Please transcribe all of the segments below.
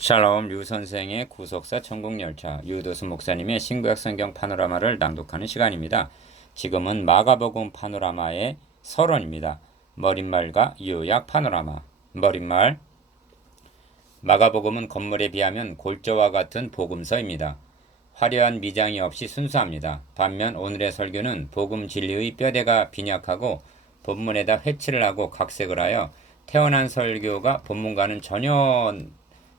샬롬 류 선생의 구속사 천국열차 유도수 목사님의 신구약 성경 파노라마를 낭독하는 시간입니다. 지금은 마가복음 파노라마의 서론입니다. 머릿말과 요약 파노라마. 머릿말. 마가복음은 건물에 비하면 골조와 같은 복음서입니다. 화려한 미장이 없이 순수합니다. 반면 오늘의 설교는 복음 진리의 뼈대가 빈약하고 본문에다 회치를 하고 각색을 하여 태어난 설교가 본문과는 전혀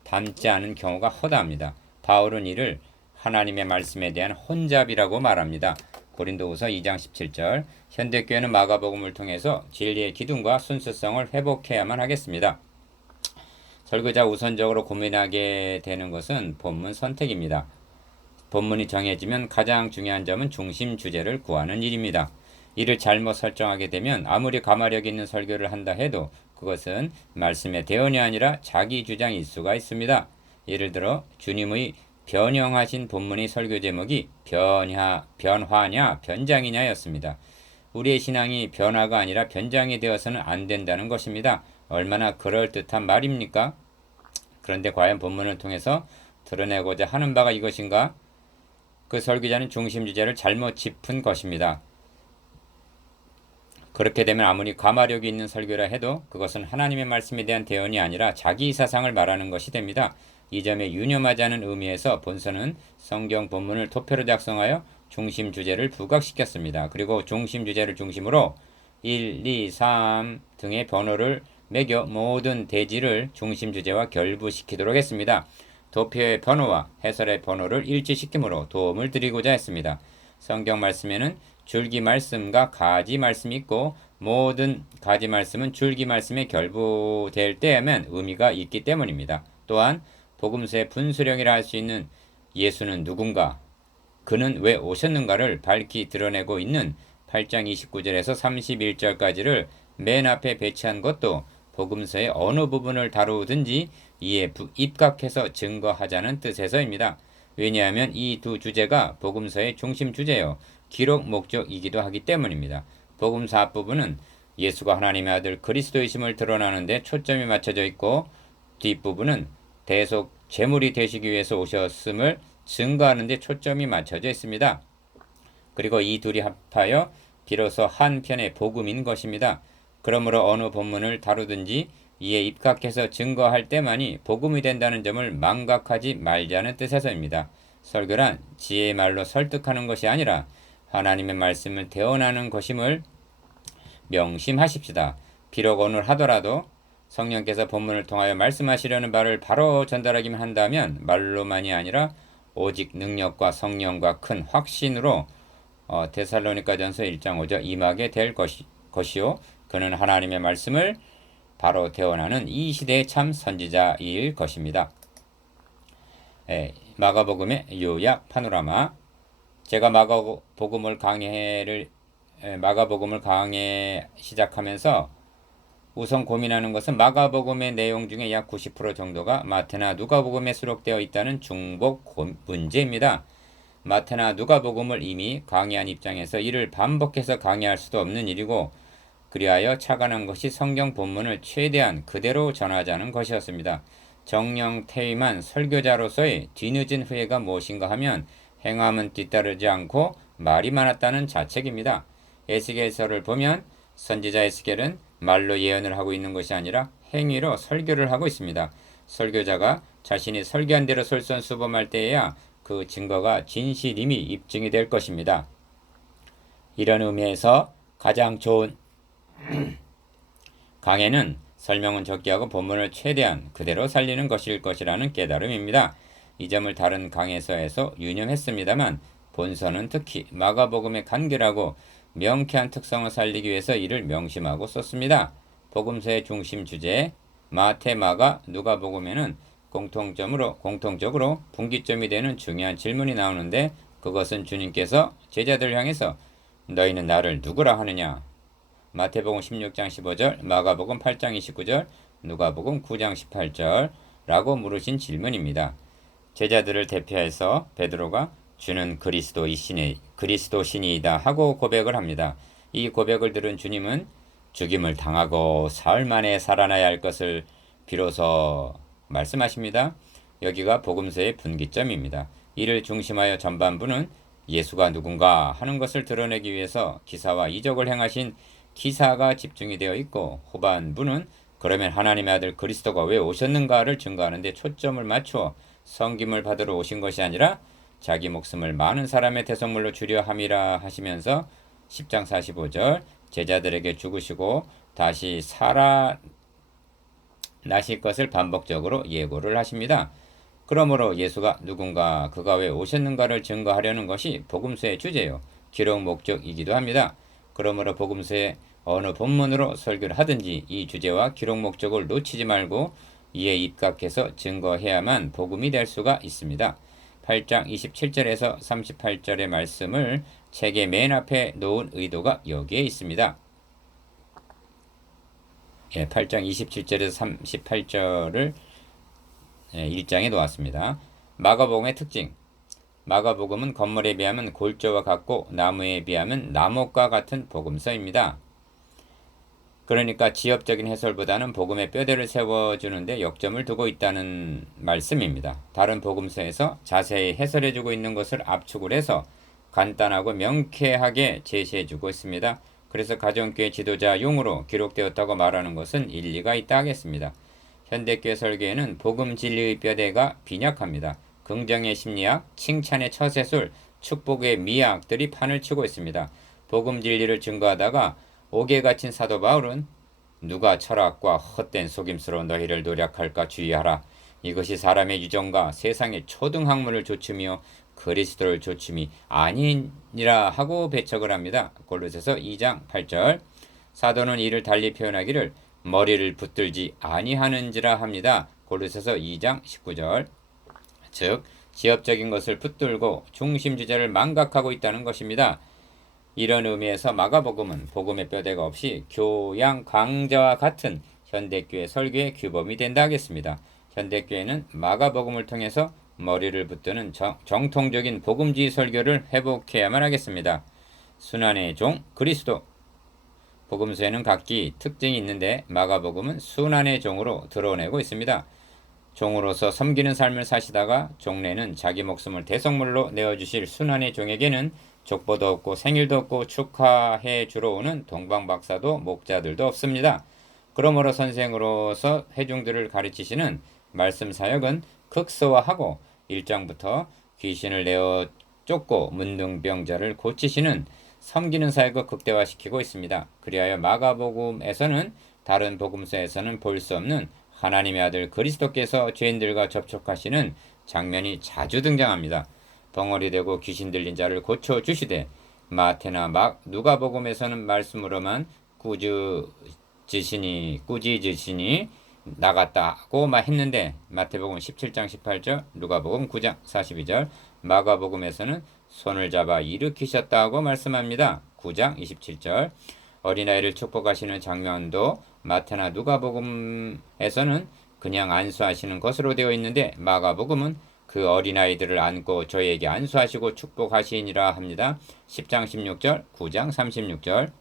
닮지 않은 경우가 허다합니다. 바울은 이를 하나님의 말씀에 대한 혼잡이라고 말합니다. 고린도후서 2장 17절. 현대교회는 마가복음을 통해서 진리의 기둥과 순수성을 회복해야만 하겠습니다. 설교자 우선적으로 고민하게 되는 것은 본문 선택입니다. 본문이 정해지면 가장 중요한 점은 중심 주제를 구하는 일입니다. 이를 잘못 설정하게 되면 아무리 가마력 있는 설교를 한다 해도 그것은 말씀의 대언이 아니라 자기 주장일 수가 있습니다. 예를 들어 주님의 변형하신 본문의 설교 제목이 변화냐 변장이냐였습니다. 우리의 신앙이 변화가 아니라 변장이 되어서는 안 된다는 것입니다. 얼마나 그럴듯한 말입니까? 그런데 과연 본문을 통해서 드러내고자 하는 바가 이것인가? 그 설교자는 중심 주제를 잘못 짚은 것입니다. 그렇게 되면 아무리 가마력이 있는 설교라 해도 그것은 하나님의 말씀에 대한 대언이 아니라 자기 사상을 말하는 것이 됩니다. 이 점에 유념하지 않은 의미에서 본서는 성경 본문을 토표로 작성하여 중심 주제를 부각시켰습니다. 그리고 중심 주제를 중심으로 1, 2, 3 등의 번호를 매겨 모든 대지를 중심 주제와 결부시키도록 했습니다. 도표의 번호와 해설의 번호를 일치시킴으로 도움을 드리고자 했습니다. 성경 말씀에는 줄기 말씀과 가지 말씀이 있고 모든 가지 말씀은 줄기 말씀에 결부될 때에만 의미가 있기 때문입니다. 또한 복음서의 분수령이라 할 수 있는 예수는 누군가, 그는 왜 오셨는가를 밝히 드러내고 있는 8장 29절에서 31절까지를 맨 앞에 배치한 것도 복음서의 어느 부분을 다루든지 이에 입각해서 증거하자는 뜻에서입니다. 왜냐하면 이 두 주제가 복음서의 중심 주제요 기록 목적이기도 하기 때문입니다. 복음서 앞부분은 예수가 하나님의 아들 그리스도이심을 드러나는 데 초점이 맞춰져 있고 뒷부분은 대속 제물이 되시기 위해서 오셨음을 증거하는 데 초점이 맞춰져 있습니다. 그리고 이 둘이 합하여 비로소 한 편의 복음인 것입니다. 그러므로 어느 본문을 다루든지 이에 입각해서 증거할 때만이 복음이 된다는 점을 망각하지 말자는 뜻에서입니다. 설교란 지혜의 말로 설득하는 것이 아니라 하나님의 말씀을 대언하는 것임을 명심하십시다. 비록 오늘 하더라도 성령께서 본문을 통하여 말씀하시려는 바를 바로 전달하기만 한다면 말로만이 아니라 오직 능력과 성령과 큰 확신으로 데살로니가전서 1장 5절 임하게 될 것이요 그는 하나님의 말씀을 바로 대언하는 이 시대의 참 선지자일 것입니다. 마가복음의 요약 파노라마. 제가 마가복음을 강해 시작하면서 우선 고민하는 것은 마가복음의 내용 중에 약 90% 정도가 마태나 누가복음에 수록되어 있다는 중복 문제입니다. 마태나 누가복음을 이미 강의한 입장에서 이를 반복해서 강의할 수도 없는 일이고 그리하여 착안한 것이 성경 본문을 최대한 그대로 전하자는 것이었습니다. 정령 퇴임한 설교자로서의 뒤늦은 후회가 무엇인가 하면 행함은 뒤따르지 않고 말이 많았다는 자책입니다. 에스겔서를 보면 선지자 에스겔은 말로 예언을 하고 있는 것이 아니라 행위로 설교를 하고 있습니다. 설교자가 자신이 설교한 대로 솔선수범할 때에야 그 증거가 진실임이 입증이 될 것입니다. 이런 의미에서 가장 좋은 강해는 설명은 적게 하고 본문을 최대한 그대로 살리는 것일 것이라는 깨달음입니다. 이 점을 다른 강해서에서 유념했습니다만 본서는 특히 마가복음의 간결하고 명쾌한 특성을 살리기 위해서 이를 명심하고 썼습니다. 복음서의 중심 주제 마태, 마가, 누가복음에는 공통적으로 분기점이 되는 중요한 질문이 나오는데 그것은 주님께서 제자들을 향해서 너희는 나를 누구라 하느냐? 마태복음 16장 15절, 마가복음 8장 29절, 누가복음 9장 18절라고 물으신 질문입니다. 제자들을 대표해서 베드로가 주는 그리스도신이다 하고 고백을 합니다. 이 고백을 들은 주님은 죽임을 당하고 사흘 만에 살아나야 할 것을 비로소 말씀하십니다. 여기가 복음서의 분기점입니다. 이를 중심하여 전반부는 예수가 누군가 하는 것을 드러내기 위해서 기사와 이적을 행하신 기사가 집중이 되어 있고, 후반부는 그러면 하나님의 아들 그리스도가 왜 오셨는가를 증거하는 데 초점을 맞추어 섬김을 받으러 오신 것이 아니라 자기 목숨을 많은 사람의 대속물로 주려 함이라 하시면서 10장 45절 제자들에게 죽으시고 다시 살아나실 것을 반복적으로 예고를 하십니다. 그러므로 예수가 누군가, 그가 왜 오셨는가를 증거하려는 것이 복음서의 주제요, 기록 목적이기도 합니다. 그러므로 복음서의 어느 본문으로 설교를 하든지 이 주제와 기록 목적을 놓치지 말고 이에 입각해서 증거해야만 복음이 될 수가 있습니다. 8장 27절에서 38절의 말씀을 책의 맨 앞에 놓은 의도가 여기에 있습니다. 8장 27절에서 38절을 1장에 놓았습니다. 마가복음의 특징. 마가복음은 건물에 비하면 골조와 같고 나무에 비하면 나목과 같은 복음서입니다. 그러니까 지엽적인 해설보다는 복음의 뼈대를 세워주는데 역점을 두고 있다는 말씀입니다. 다른 복음서에서 자세히 해설해주고 있는 것을 압축을 해서 간단하고 명쾌하게 제시해주고 있습니다. 그래서 가정교회 지도자 용으로 기록되었다고 말하는 것은 일리가 있다 하겠습니다. 현대교회 설교에는 복음 진리의 뼈대가 빈약합니다. 긍정의 심리학, 칭찬의 처세술, 축복의 미학들이 판을 치고 있습니다. 복음 진리를 증거하다가 옥에 갇힌 사도 바울은 누가 철학과 헛된 속임수로 너희를 노력할까 주의하라. 이것이 사람의 유정과 세상의 초등학문을 조춤이요 그리스도를 조춤이 아니니라 하고 배척을 합니다. 골로새서 2장 8절. 사도는 이를 달리 표현하기를 머리를 붙들지 아니하는지라 합니다. 골로새서 2장 19절. 즉 지엽적인 것을 붙들고 중심 주제를 망각하고 있다는 것입니다. 이런 의미에서 마가복음은 복음의 뼈대가 없이 교양 강좌와 같은 현대교회 설교의 규범이 된다 하겠습니다. 현대교회는 마가복음을 통해서 머리를 붙드는 정통적인 복음주의 설교를 회복해야만 하겠습니다. 순환의 종 그리스도. 복음서에는 각기 특징이 있는데 마가복음은 순환의 종으로 드러내고 있습니다. 종으로서 섬기는 삶을 사시다가 종래는 자기 목숨을 대속물로 내어주실 순환의 종에게는 족보도 없고 생일도 없고 축하해 주러 오는 동방박사도 목자들도 없습니다. 그러므로 선생으로서 회중들을 가르치시는 말씀 사역은 극소화하고 1장부터 귀신을 내어 쫓고 문둥병자를 고치시는 섬기는 사역을 극대화시키고 있습니다. 그리하여 마가복음에서는 다른 복음서에서는 볼 수 없는 하나님의 아들 그리스도께서 죄인들과 접촉하시는 장면이 자주 등장합니다. 벙어리 되고 귀신 들린 자를 고쳐주시되, 마태나 누가복음에서는 말씀으로만 꾸짖으시니 나갔다고 했는데 마태복음 17장 18절, 누가복음 9장 42절, 마가복음에서는 손을 잡아 일으키셨다고 말씀합니다. 9장 27절. 어린아이를 축복하시는 장면도 마태나 누가복음에서는 그냥 안수하시는 것으로 되어 있는데 마가복음은 그 어린아이들을 안고 저희에게 안수하시고 축복하시니라 합니다. 10장 16절, 9장 36절.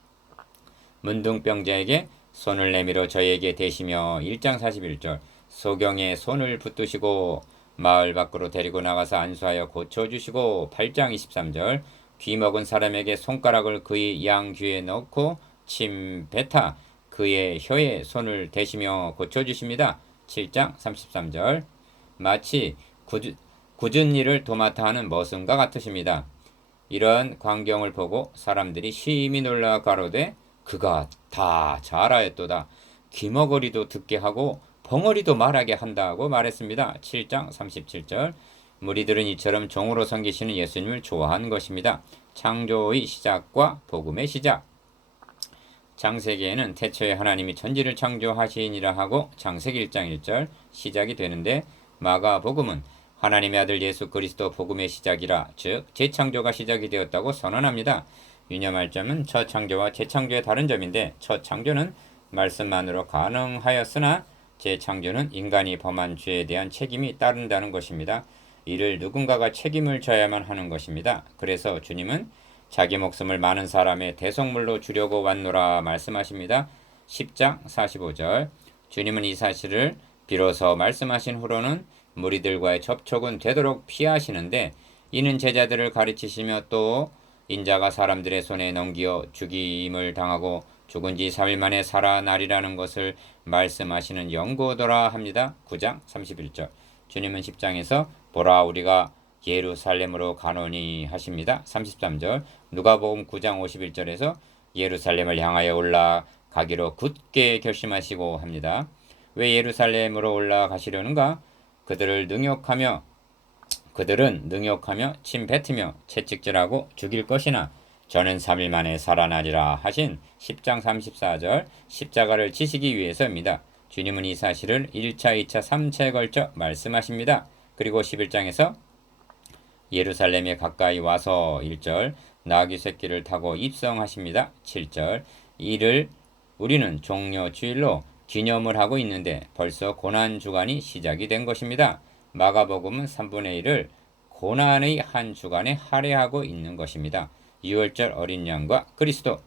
문둥병자에게 손을 내밀어 저희에게 대시며 1장 41절. 소경에 손을 붙드시고 마을 밖으로 데리고 나가서 안수하여 고쳐주시고 8장 23절. 귀 먹은 사람에게 손가락을 그의 양 귀에 넣고 침 뱉어 그의 혀에 손을 대시며 고쳐주십니다. 7장 33절. 마치 굳은 일을 도맡아 하는 머슴과 같으십니다. 이런 광경을 보고 사람들이 심히 놀라 가로되 그가 다 잘하였도다. 귀머거리도 듣게 하고 벙어리도 말하게 한다고 말했습니다. 7장 37절. 무리들은 이처럼 종으로 섬기시는 예수님을 좋아한 것입니다. 창조의 시작과 복음의 시작. 창세기에는 태초에 하나님이 천지를 창조하시니라 하고 창세기 1장 1절 시작이 되는데 마가복음은 하나님의 아들 예수 그리스도 복음의 시작이라, 즉 재창조가 시작이 되었다고 선언합니다. 유념할 점은 첫 창조와 재창조의 다른 점인데, 첫 창조는 말씀만으로 가능하였으나 재창조는 인간이 범한 죄에 대한 책임이 따른다는 것입니다. 이를 누군가가 책임을 져야만 하는 것입니다. 그래서 주님은 자기 목숨을 많은 사람의 대속물로 주려고 왔노라 말씀하십니다. 10장 45절. 주님은 이 사실을 비로소 말씀하신 후로는 무리들과의 접촉은 되도록 피하시는데 이는 제자들을 가르치시며 또 인자가 사람들의 손에 넘겨 죽임을 당하고 죽은 지 3일 만에 살아나리라는 것을 말씀하시는 연고더라 합니다. 9장 31절. 주님은 10장에서 보라 우리가 예루살렘으로 가노니 하십니다. 33절. 누가복음 9장 51절에서 예루살렘을 향하여 올라가기로 굳게 결심하시고 합니다. 왜 예루살렘으로 올라가시려는가? 그들은 능욕하며 침 뱉으며 채찍질하고 죽일 것이나 저는 3일 만에 살아나리라 하신 10장 34절 십자가를 지시기 위해서입니다. 주님은 이 사실을 1차, 2차, 3차에 걸쳐 말씀하십니다. 그리고 11장에서 예루살렘에 가까이 와서 1절 나귀 새끼를 타고 입성하십니다. 7절 이를 우리는 종려 주일로 기념을 하고 있는데 벌써 고난주간이 시작이 된 것입니다. 마가복음은 3분의 1을 고난의 한 주간에 할애하고 있는 것입니다. 유월절 어린 양과 그리스도.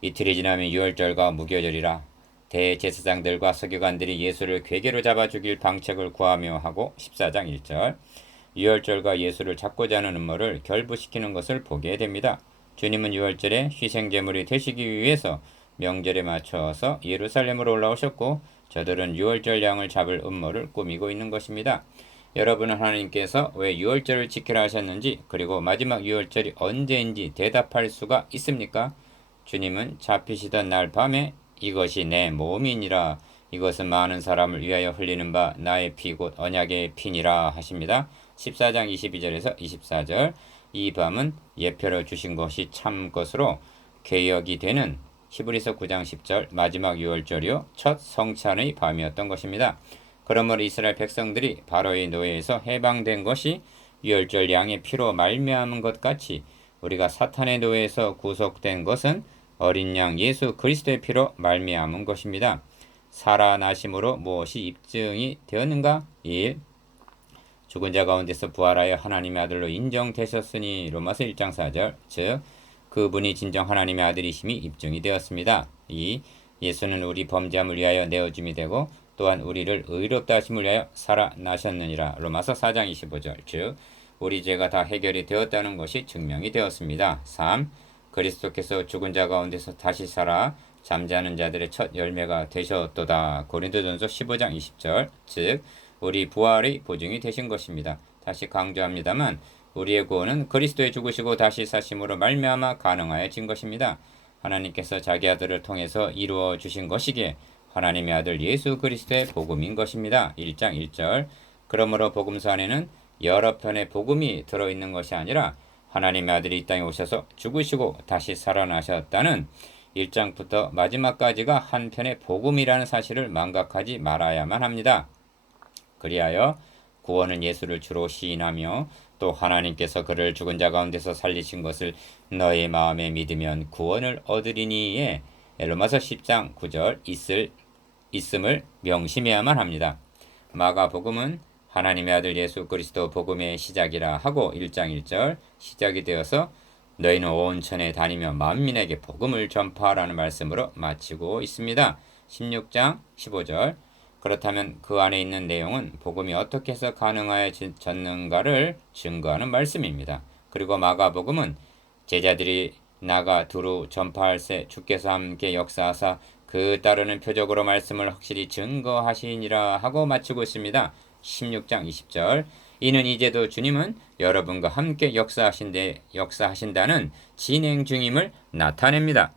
이틀이 지나면 유월절과 무교절이라 대제사장들과 서기관들이 예수를 궤계로 잡아 죽일 방책을 구하며 하고 14장 1절 유월절과 예수를 잡고자 하는 음모를 결부시키는 것을 보게 됩니다. 주님은 유월절에 희생제물이 되시기 위해서 명절에 맞춰서 예루살렘으로 올라오셨고 저들은 유월절 양을 잡을 음모를 꾸미고 있는 것입니다. 여러분은 하나님께서 왜 유월절을 지키라 하셨는지 그리고 마지막 유월절이 언제인지 대답할 수가 있습니까? 주님은 잡히시던 날 밤에 이것이 내 몸이니라 이것은 많은 사람을 위하여 흘리는 바 나의 피 곧 언약의 피니라 하십니다. 14장 22절에서 24절 이 밤은 예표로 주신 것이 참 것으로 개혁이 되는 히브리서 9장 10절 마지막 유월절이요 첫 성찬의 밤이었던 것입니다. 그러므로 이스라엘 백성들이 바로의 노예에서 해방된 것이 유월절 양의 피로 말미암은 것 같이 우리가 사탄의 노예에서 구속된 것은 어린 양 예수 그리스도의 피로 말미암은 것입니다. 살아나심으로 무엇이 입증이 되었는가? 1. 죽은 자 가운데서 부활하여 하나님의 아들로 인정되셨으니 로마서 1장 4절 즉 그분이 진정 하나님의 아들이심이 입증이 되었습니다. 2. 예수는 우리 범죄함을 위하여 내어줌이 되고 또한 우리를 의롭다 하심을 위하여 살아나셨느니라 로마서 4장 25절 즉 우리 죄가 다 해결이 되었다는 것이 증명이 되었습니다. 3. 그리스도께서 죽은 자 가운데서 다시 살아 잠자는 자들의 첫 열매가 되셨도다 고린도전서 15장 20절 즉 우리 부활의 보증이 되신 것입니다. 다시 강조합니다만 우리의 구원은 그리스도의 죽으시고 다시 사심으로 말미암아 가능하여진 것입니다. 하나님께서 자기 아들을 통해서 이루어 주신 것이기에 하나님의 아들 예수 그리스도의 복음인 것입니다. 1장 1절 그러므로 복음서 안에는 여러 편의 복음이 들어있는 것이 아니라 하나님의 아들이 이 땅에 오셔서 죽으시고 다시 살아나셨다는 1장부터 마지막까지가 한 편의 복음이라는 사실을 망각하지 말아야만 합니다. 그리하여 구원은 예수를 주로 시인하며 또 하나님께서 그를 죽은 자 가운데서 살리신 것을 너의 마음에 믿으면 구원을 얻으리니에 로마서 10장 9절 있음을 명심해야만 합니다. 마가복음은 하나님의 아들 예수 그리스도 복음의 시작이라 하고 1장 1절 시작이 되어서 너희는 온 천에 다니며 만민에게 복음을 전파하라는 말씀으로 마치고 있습니다. 16장 15절 그렇다면 그 안에 있는 내용은 복음이 어떻게 해서 가능하여졌는가를 증거하는 말씀입니다. 그리고 마가복음은 제자들이 나가 두루 전파할새 주께서 함께 역사하사 그 따르는 표적으로 말씀을 확실히 증거하시니라 하고 마치고 있습니다. 16장 20절 이는 이제도 주님은 여러분과 함께 역사하신다는 진행 중임을 나타냅니다.